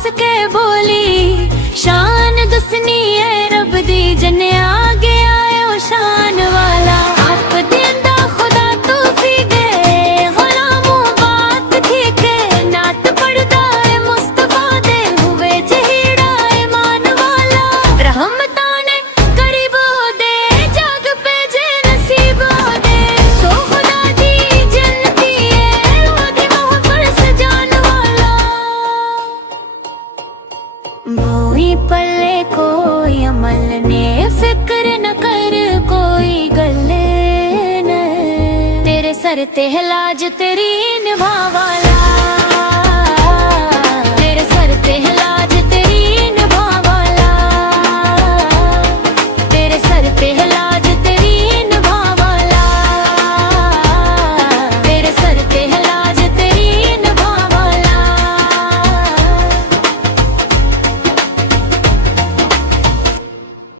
हस के बोली शान दसनी है रब दी जने आ गया ओ शान वाला आप देंदा खुदा तू भी गए गुलामों बात ठीक है नात पड़दा है मुस्तफा दे हुए जहीड़ा ईमान वाला रहमता ने करीब दे जग पे जे नसीब दे सो खुदा दी जन्नती है ओदी मोहब्बत सजान वाला मोई पल्ले कोई अमल ने फिक्र न कर कोई गले न तेरे सर ते लाज तेरी निभा वाला तेरे सर ते